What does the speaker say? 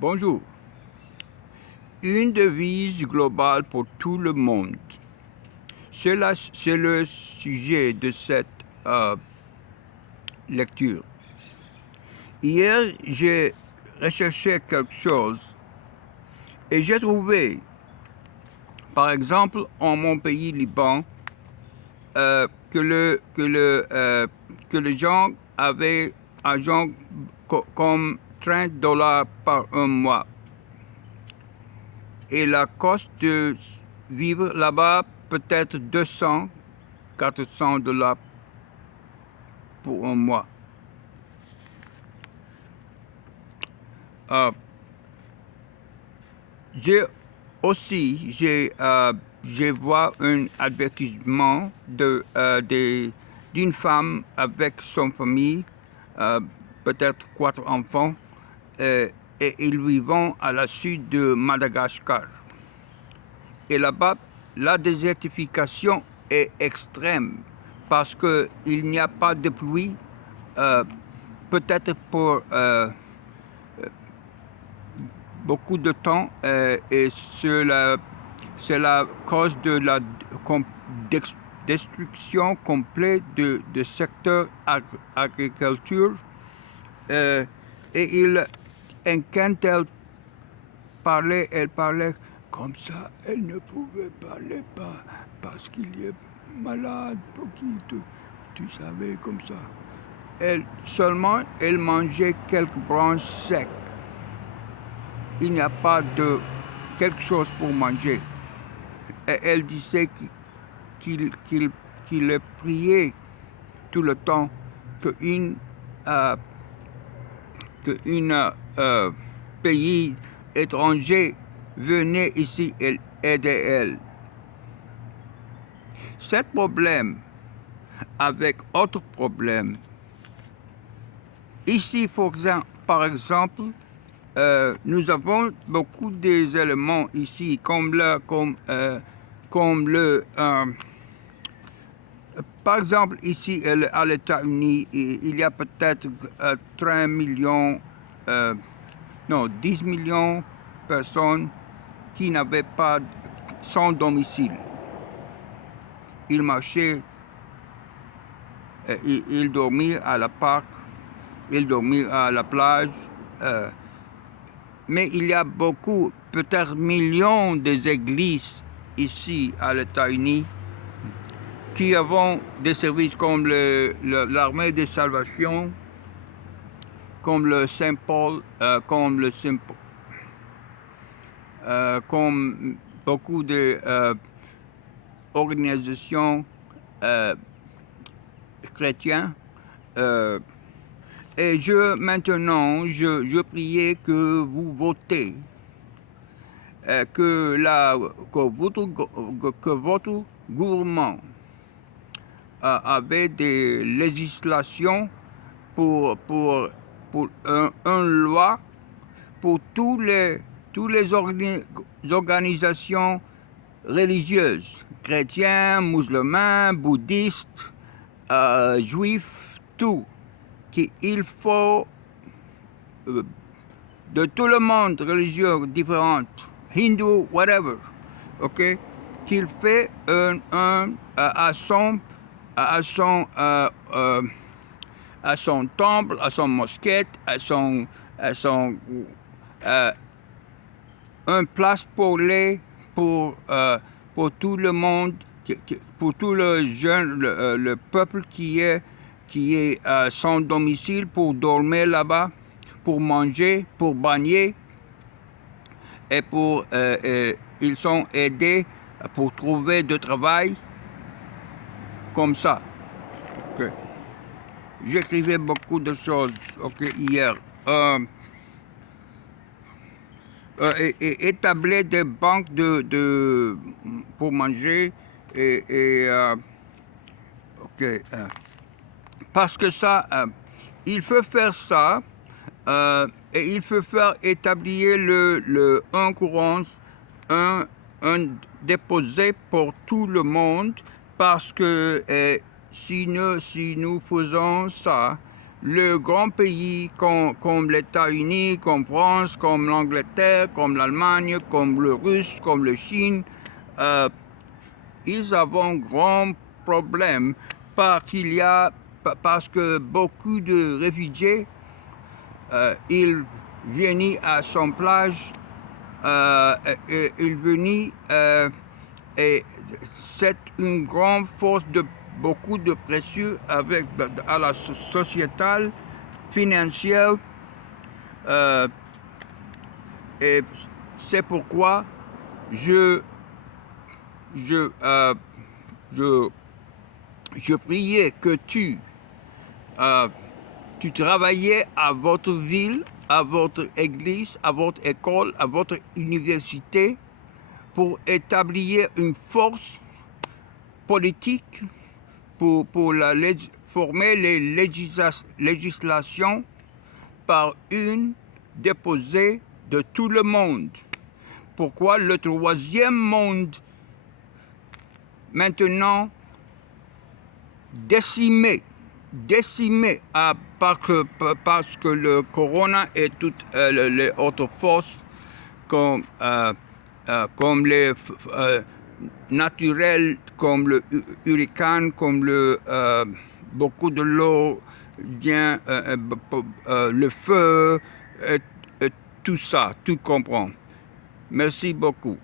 Bonjour. Une devise globale pour tout le monde. C'est le sujet de cette lecture. Hier, j'ai recherché quelque chose et j'ai trouvé, par exemple, en mon pays, Liban, que les gens avaient argent comme $30 par un mois. Et la cost de vivre là-bas peut-être 200, $400 pour un mois. J'ai aussi, j'ai vu un advertisement d'une femme avec son famille, peut-être 4 enfants, et ils vivent à la sud de Madagascar. Et là-bas, la désertification est extrême parce qu'il n'y a pas de pluie, peut-être pour beaucoup de temps, et c'est la cause de la destruction complète de secteur agriculture. Et quand elle parlait comme ça, elle ne pouvait parler pas parce qu'il est malade, pour qui tu savais comme ça. Elle mangeait quelques branches secs. Il n'y a pas de quelque chose pour manger. Et elle disait qu'il priait tout le temps qu'un pays étranger venait ici et aidait elle. Ce problème avec autres problèmes. Ici, par exemple, nous avons beaucoup d'éléments ici, par exemple, ici à l'États-Unis, il y a peut-être 10 millions de personnes qui n'avaient pas sans domicile. Ils marchaient, ils dormaient à la parc, ils dormaient à la plage. Mais il y a beaucoup, peut-être millions d'églises ici à l'États-Unis qui ont des services comme l'armée de salvation, comme le Saint-Paul, comme beaucoup d'organisations chrétiennes. Et maintenant, je priais que vous votez, que votre gouvernement avait des législations pour une loi pour toutes les organisations religieuses, chrétiens, musulmans, bouddhistes, juifs, tout. Qu'il faut de tout le monde religieux différent, hindou, whatever, ok, qu'il fait à son temple, à son mosquée, une place pour tout le monde, pour tout le jeune, le peuple qui est sans domicile, pour dormir là-bas, pour manger, pour baigner, et ils sont aidés pour trouver du travail, comme ça. Okay. J'écrivais beaucoup de choses, hier. Et établir des banques pour manger parce que ça, il faut faire ça, et il faut faire établir un courant, un déposé pour tout le monde, parce que si nous faisons ça, le grand pays comme les États-Unis, comme France, comme l'Angleterre, comme l'Allemagne, comme le Russe, comme la Chine, ils ont un grand problème parce que beaucoup de réfugiés ils viennent à son plage, ils viennent et c'est une grande force de beaucoup de pression avec à la sociétale, financière, et c'est pourquoi je, je, euh, je, je priais que tu travaillais à votre ville, à votre église, à votre école, à votre université pour établir une force politique pour former les législations par une déposée de tout le monde. Pourquoi le troisième monde maintenant décimé parce que le corona et toutes les autres forces comme les naturels, comme le hurricane, comme beaucoup de l'eau, bien, le feu, tout ça, tout comprend. Merci beaucoup.